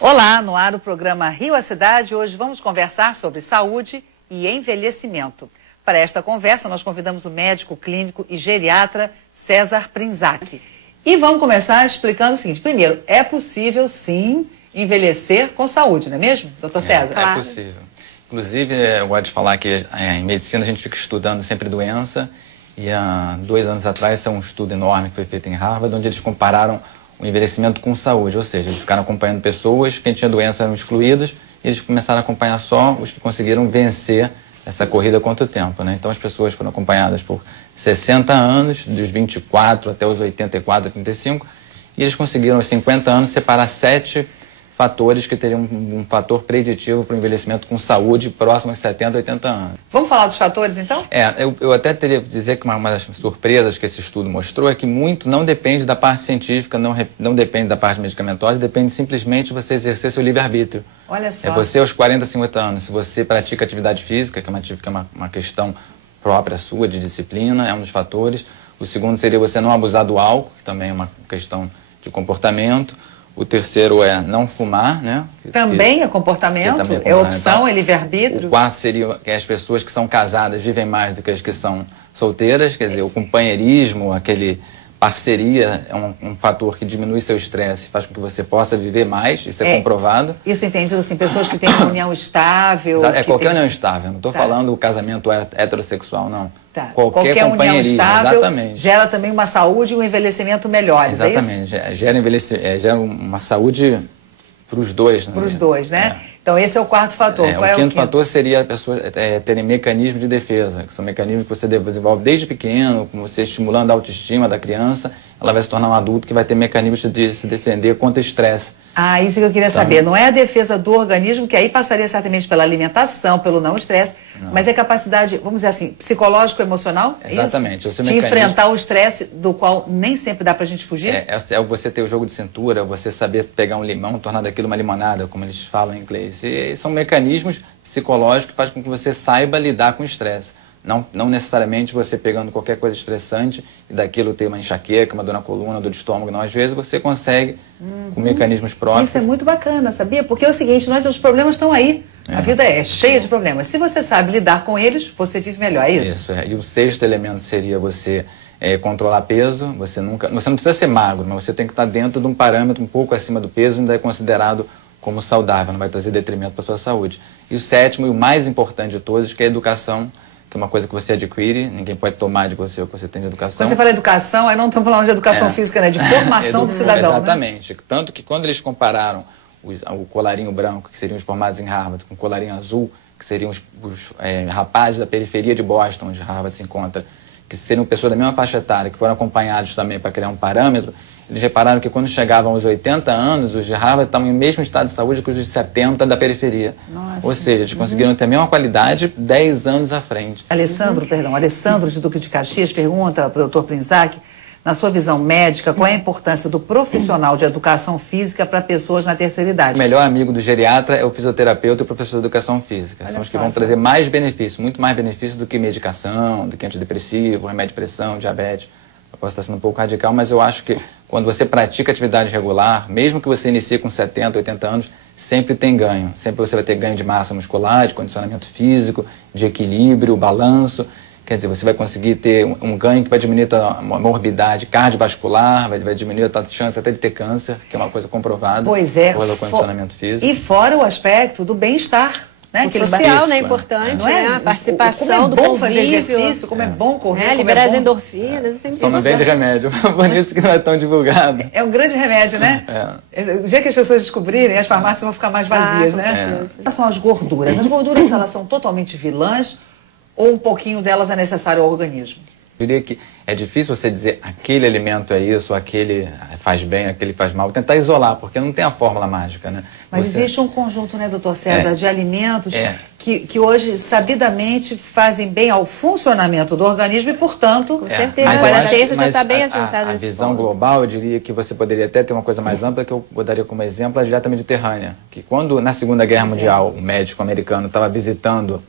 Olá, no ar o programa Rio a Cidade. Hoje vamos conversar sobre saúde e envelhecimento. Para esta conversa, nós convidamos o médico clínico e geriatra César Prinzac. E vamos começar explicando o seguinte. Primeiro, é possível, sim, envelhecer com saúde, não é mesmo, doutor César? Claro. É possível. Inclusive, eu gosto de falar que em medicina a gente fica estudando sempre doença. E há 2 anos atrás, é um estudo enorme que foi feito em Harvard, onde eles compararam o envelhecimento com saúde. Ou seja, eles ficaram acompanhando pessoas que quem tinha doença eram excluídos e eles começaram a acompanhar só os que conseguiram vencer essa corrida contra o tempo, né? Então as pessoas foram acompanhadas por 60 anos, dos 24 até os 84, 85, e eles conseguiram aos 50 anos separar 7 fatores que teriam um fator preditivo para o envelhecimento com saúde próximo aos 70, 80 anos. Vamos falar dos fatores, então? Eu até teria que dizer que uma das surpresas que esse estudo mostrou é que muito não depende da parte científica, não depende da parte medicamentosa, depende simplesmente de você exercer seu livre-arbítrio. Olha só. É você aos 40, 50 anos, se você pratica atividade física, que é uma questão própria sua, de disciplina, é um dos fatores. O segundo seria você não abusar do álcool, que também é uma questão de comportamento. O terceiro é não fumar, né? Também é comportamento, é opção, é livre-arbítrio. O quarto seria que as pessoas que são casadas vivem mais do que as que são solteiras, quer dizer, o companheirismo, parceria é um fator que diminui seu estresse, faz com que você possa viver mais, isso é comprovado. Isso entendido assim, pessoas que têm uma união estável. Qualquer união estável, não estou falando o casamento heterossexual, não. Tá. Qualquer união estável exatamente. Gera também uma saúde e um envelhecimento melhores, exatamente. É isso? Gera uma saúde para os dois. Para os dois, né? Então esse é o quarto fator. Qual é o quinto fator seria as pessoas terem mecanismos de defesa, que são mecanismos que você desenvolve desde pequeno, com você estimulando a autoestima da criança, ela vai se tornar um adulto que vai ter mecanismos de se defender contra estresse. Ah, isso que eu queria saber. Não é a defesa do organismo, que aí passaria certamente pela alimentação, pelo não estresse, mas é capacidade, vamos dizer assim, psicológico-emocional? Exatamente. É isso? De enfrentar o estresse, do qual nem sempre dá pra gente fugir? É você ter o jogo de cintura, você saber pegar um limão, tornar daquilo uma limonada, como eles falam em inglês. E são mecanismos psicológicos que fazem com que você saiba lidar com o estresse. Não necessariamente você pegando qualquer coisa estressante e daquilo ter uma enxaqueca, uma dor na coluna, uma dor de estômago, não. Às vezes você consegue, com mecanismos próprios. Isso é muito bacana, sabia? Porque é o seguinte, os problemas estão aí. A vida é cheia de problemas. Se você sabe lidar com eles, você vive melhor, é isso? Isso, E o sexto elemento seria você controlar peso. Você não precisa ser magro, mas você tem que estar dentro de um parâmetro um pouco acima do peso e ainda é considerado como saudável, não vai trazer detrimento para a sua saúde. E o sétimo e o mais importante de todos, que é a educação, que é uma coisa que você adquire, ninguém pode tomar de você o que você tem de educação. Quando você fala educação, aí não estamos falando de educação física, né? De formação do cidadão. Exatamente. Né? Tanto que quando eles compararam o colarinho branco, que seriam os formados em Harvard, com o colarinho azul, que seriam os rapazes da periferia de Boston, onde Harvard se encontra, que seriam pessoas da mesma faixa etária, que foram acompanhados também para criar um parâmetro, eles repararam que quando chegavam aos 80 anos, os de Harvard estavam em mesmo estado de saúde que os de 70 da periferia. Nossa. Ou seja, eles conseguiram ter a mesma qualidade 10 anos à frente. Alessandro de Duque de Caxias pergunta para o doutor Prinzac, na sua visão médica, qual é a importância do profissional de educação física para pessoas na terceira idade? O melhor amigo do geriatra é o fisioterapeuta e o professor de educação física. São os que vão trazer mais benefícios, muito mais benefícios do que medicação, do que antidepressivo, remédio de pressão, diabetes. Eu posso estar sendo um pouco radical, mas eu acho que quando você pratica atividade regular, mesmo que você inicie com 70, 80 anos, sempre tem ganho. Sempre você vai ter ganho de massa muscular, de condicionamento físico, de equilíbrio, balanço. Quer dizer, você vai conseguir ter um ganho que vai diminuir a morbidade cardiovascular, vai diminuir a chance até de ter câncer, que é uma coisa comprovada. Pois é. Pelo condicionamento físico. E fora o aspecto do bem-estar. Né? O social, né? Importante, né? A participação do convívio. Como é bom fazer exercício, como é bom correr, liberar as endorfinas. Toma bem de remédio, por isso que não é tão divulgado. É um grande remédio, né? O dia que as pessoas descobrirem, as farmácias vão ficar mais vazias, né? Quais são as gorduras? As gorduras, elas são totalmente vilãs ou um pouquinho delas é necessário ao organismo? Eu diria que é difícil você dizer aquele alimento é isso, aquele faz bem, aquele faz mal. Tentar isolar, porque não tem a fórmula mágica, né? Mas existe um conjunto, né, doutor César, de alimentos que hoje, sabidamente, fazem bem ao funcionamento do organismo e, portanto... Com certeza, mas a ciência já está bem adiantada nesse ponto. A visão global, eu diria que você poderia até ter uma coisa mais ampla, que eu daria como exemplo a dieta mediterrânea. Que quando, na Segunda Guerra Mundial, o médico americano estava visitando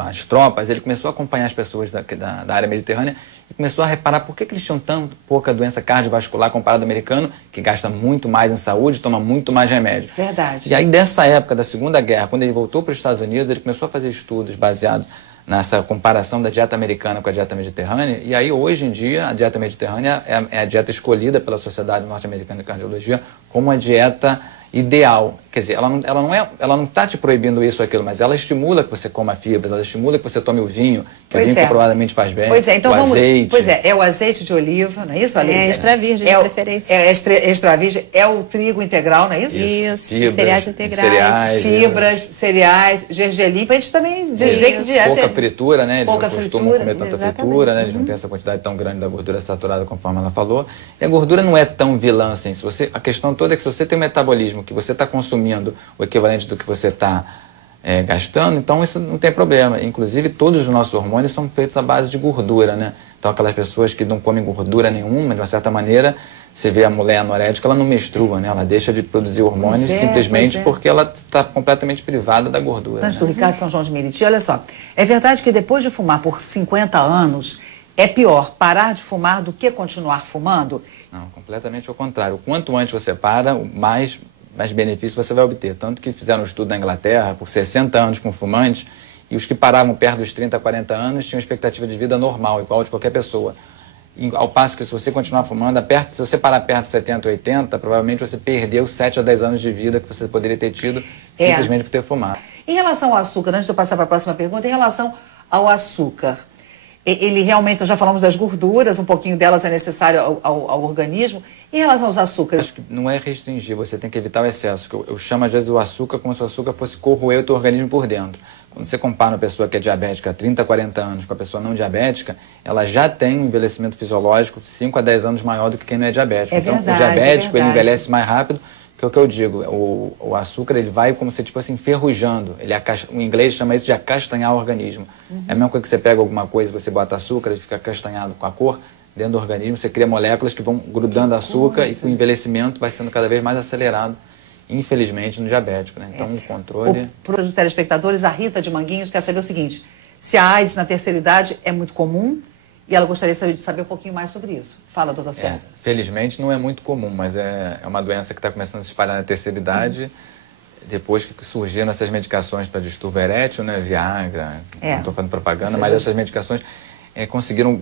as tropas, ele começou a acompanhar as pessoas da área mediterrânea e começou a reparar por que eles tinham tão pouca doença cardiovascular comparado ao americano, que gasta muito mais em saúde, toma muito mais remédio. Verdade. E aí, dessa época da Segunda Guerra, quando ele voltou para os Estados Unidos, ele começou a fazer estudos baseados nessa comparação da dieta americana com a dieta mediterrânea. E aí, hoje em dia, a dieta mediterrânea é a dieta escolhida pela Sociedade Norte-Americana de Cardiologia como a dieta ideal. Quer dizer, ela não está te proibindo isso ou aquilo, mas ela estimula que você coma fibras, ela estimula que você tome o vinho, que o vinho comprovadamente faz bem. Pois é, então o azeite. Pois é o azeite de oliva, não é isso, Aline? É extra virgem de preferência. Extra virgem, é o trigo integral, não é isso? Isso, fibras, cereais integrais. Fibras, cereais, gergelim, para a gente também dizer que dieta... Pouca fritura, né? Eles não costumam comer tanta exatamente. fritura, né? Eles não têm essa quantidade tão grande da gordura saturada, conforme ela falou. E a gordura não é tão vilã assim. A questão toda é que se você tem um metabolismo que você está consumindo o equivalente do que você está gastando, então isso não tem problema. Inclusive, todos os nossos hormônios são feitos à base de gordura, né? Então, aquelas pessoas que não comem gordura nenhuma, de uma certa maneira, você vê a mulher anorética, ela não menstrua, né? Ela deixa de produzir hormônios simplesmente porque ela está completamente privada da gordura. Antes do Ricardo São João de Meriti, olha só, é verdade que depois de fumar por 50 anos, é pior parar de fumar do que continuar fumando? Não, completamente ao contrário. O quanto antes você para, mais benefício você vai obter. Tanto que fizeram um estudo na Inglaterra por 60 anos com fumantes, e os que paravam perto dos 30, 40 anos tinham expectativa de vida normal, igual de qualquer pessoa. E, ao passo que se você continuar fumando, se você parar perto de 70, 80, provavelmente você perdeu 7 a 10 anos de vida que você poderia ter tido simplesmente por ter fumado. Em relação ao açúcar, antes de eu passar para a próxima pergunta, em relação ao açúcar, ele realmente, nós já falamos das gorduras, um pouquinho delas é necessário ao organismo. Em relação aos açúcares... Acho que não é restringir, você tem que evitar o excesso. Eu chamo às vezes o açúcar como se o açúcar fosse corroer o teu organismo por dentro. Quando você compara uma pessoa que é diabética há 30, 40 anos com a pessoa não diabética, ela já tem um envelhecimento fisiológico 5 a 10 anos maior do que quem não é diabético. Então, o diabético ele envelhece mais rápido, que é o que eu digo. O açúcar ele vai como se fosse enferrujando. O inglês chama isso de acastanhar o organismo. É a mesma coisa que você pega alguma coisa, você bota açúcar, ele fica castanhado com a cor. Dentro do organismo, você cria moléculas que vão grudando açúcar e com o envelhecimento vai sendo cada vez mais acelerado, infelizmente, no diabético, né? Então, o controle... Para os telespectadores, a Rita de Manguinhos quer saber o seguinte: se a AIDS na terceira idade é muito comum, e ela gostaria de saber um pouquinho mais sobre isso. Fala, doutor César. Felizmente, não é muito comum, mas é uma doença que está começando a se espalhar na terceira idade, depois que surgiram essas medicações para distúrbio erétil, né? Viagra, não estou fazendo propaganda, mas essas medicações conseguiram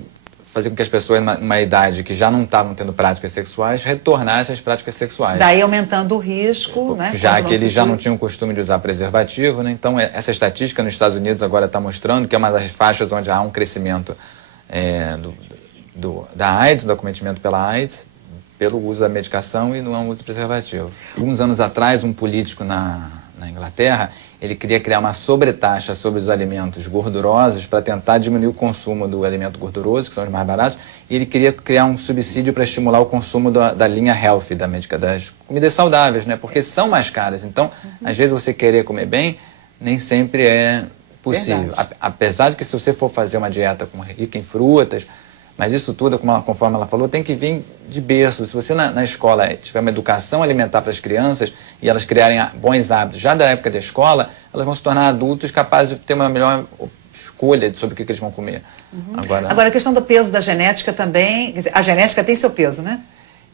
fazer com que as pessoas, numa idade que já não estavam tendo práticas sexuais, retornassem às práticas sexuais. Daí aumentando o risco, né? Já que eles já não tinham o costume de usar preservativo, né? Então, essa estatística nos Estados Unidos agora está mostrando que é uma das faixas onde há um crescimento da AIDS, do acometimento pela AIDS, pelo uso da medicação e não uso do preservativo. Alguns anos atrás, um político na Inglaterra, ele queria criar uma sobretaxa sobre os alimentos gordurosos para tentar diminuir o consumo do alimento gorduroso, que são os mais baratos, e ele queria criar um subsídio para estimular o consumo da linha healthy, das comidas saudáveis, né? Porque são mais caras. Então, às vezes você querer comer bem, nem sempre é possível. Apesar de que se você for fazer uma dieta rica em frutas, mas isso tudo, conforme ela falou, tem que vir de berço. Se você na escola tiver uma educação alimentar para as crianças e elas criarem bons hábitos já da época da escola, elas vão se tornar adultos capazes de ter uma melhor escolha sobre o que eles vão comer. Agora, a questão do peso da genética também, quer dizer, a genética tem seu peso, né?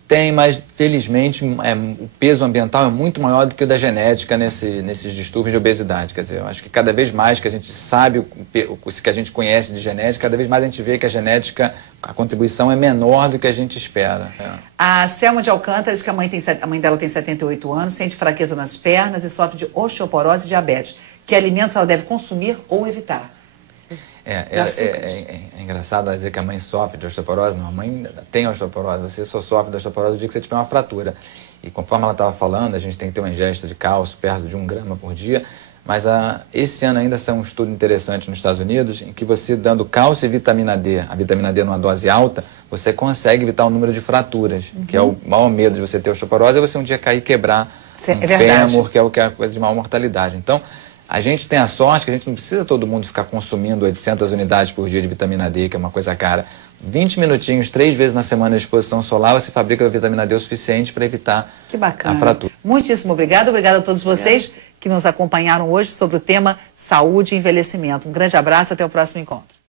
Tem, mas felizmente o peso ambiental é muito maior do que o da genética nesses distúrbios de obesidade. Quer dizer, eu acho que cada vez mais que a gente sabe o que a gente conhece de genética, cada vez mais a gente vê que a genética, a contribuição é menor do que a gente espera. A Selma de Alcântara diz que a mãe dela tem 78 anos, sente fraqueza nas pernas e sofre de osteoporose e diabetes. Que alimentos ela deve consumir ou evitar? É engraçado dizer que a mãe sofre de osteoporose. Não, a mãe tem osteoporose. Você só sofre de osteoporose no dia que você tiver uma fratura. E conforme ela estava falando, a gente tem que ter uma ingesta de cálcio perto de 1 grama por dia. Mas esse ano ainda saiu um estudo interessante nos Estados Unidos, em que você dando cálcio e vitamina D, a vitamina D numa dose alta, você consegue evitar o número de fraturas, que é o maior medo de você ter osteoporose, é você um dia cair e quebrar um fêmur, que é a coisa de maior mortalidade. Então, a gente tem a sorte que a gente não precisa todo mundo ficar consumindo 800 unidades por dia de vitamina D, que é uma coisa cara. 20 minutinhos, 3 vezes na semana de exposição solar, você fabrica a vitamina D o suficiente para evitar a fratura. Muitíssimo obrigado. Obrigada a todos vocês que nos acompanharam hoje sobre o tema saúde e envelhecimento. Um grande abraço, até o próximo encontro.